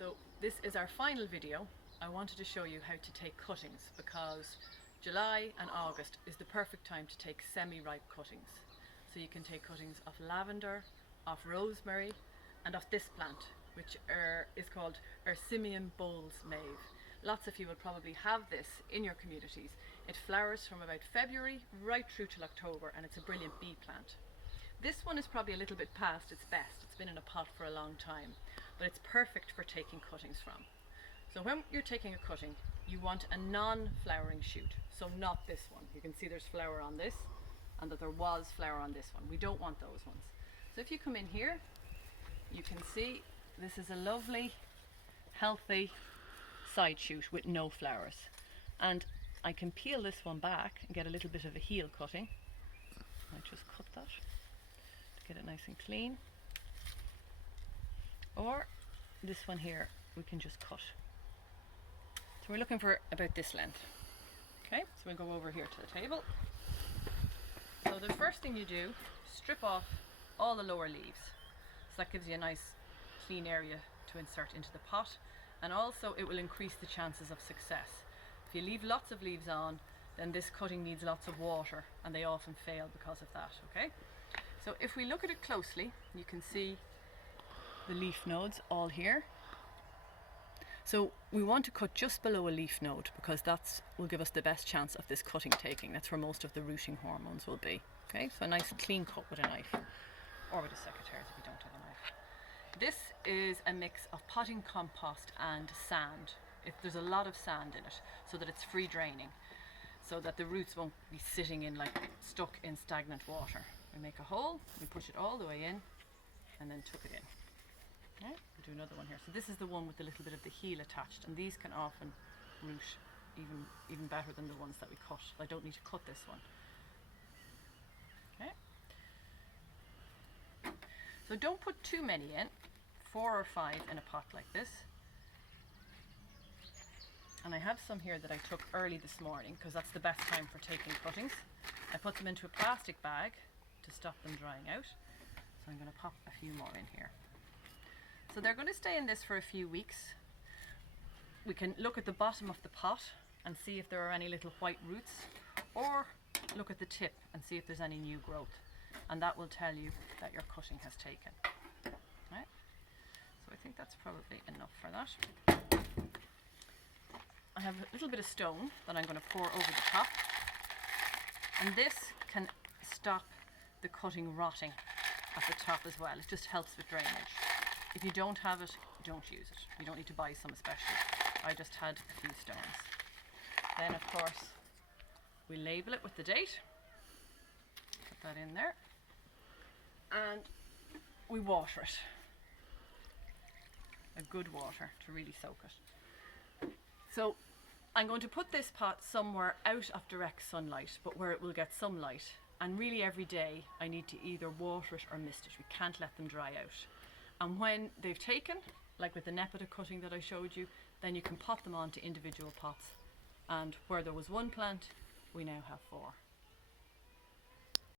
So this is our final video. I wanted to show you how to take cuttings because July and August is the perfect time to take semi-ripe cuttings. So you can take cuttings of lavender, of rosemary and of this plant, which is called Ersimium Bowles Mauve. Lots of you will probably have this in your communities. It flowers from about February right through till October, and it's a brilliant bee plant. This one is probably a little bit past its best. It's been in a pot for a long time, but it's perfect for taking cuttings from. So when you're taking a cutting, you want a non-flowering shoot. So not this one. You can see there's flower on this and that there was flower on this one. We don't want those ones. So if you come in here, you can see this is a lovely, healthy side shoot with no flowers. And I can peel this one back and get a little bit of a heel cutting. I just cut that to get it nice and clean. Or this one here, we can just cut. So we're looking for about this length. Okay, so we'll go over here to the table. So the first thing you do, strip off all the lower leaves. So that gives you a nice clean area to insert into the pot, and also it will increase the chances of success. If you leave lots of leaves on, then this cutting needs lots of water and they often fail because of that, okay? So if we look at it closely, you can see the leaf nodes all here. So we want to cut just below a leaf node because that will give us the best chance of this cutting taking. That's where most of the rooting hormones will be. Okay, so a nice clean cut with a knife, or with a secateurs if you don't have a knife. This is a mix of potting compost and sand. There's a lot of sand in it so that it's free draining, so that the roots won't be sitting in like stuck in stagnant water. We make a hole, we push it all the way in and then tuck it in. Okay, we'll do another one here. So this is the one with a little bit of the heel attached, and these can often root even better than the ones that we cut. I don't need to cut this one. Okay. So don't put too many in, 4 or 5 in a pot like this. And I have some here that I took early this morning because that's the best time for taking cuttings. I put them into a plastic bag to stop them drying out. So I'm going to pop a few more in here. So they're going to stay in this for a few weeks. We can look at the bottom of the pot and see if there are any little white roots, or look at the tip and see if there's any new growth. And that will tell you that your cutting has taken. Right? So I think that's probably enough for that. I have a little bit of stone that I'm going to pour over the top. And this can stop the cutting rotting at the top as well. It just helps with drainage. If you don't have it, don't use it. You don't need to buy some especially. I just had a few stones. Then of course, we label it with the date. Put that in there. And we water it. A good water to really soak it. So I'm going to put this pot somewhere out of direct sunlight, but where it will get some light. And really every day I need to either water it or mist it. We can't let them dry out. And when they've taken, like with the Nepeta cutting that I showed you, then you can pot them onto individual pots. And where there was one plant, we now have 4.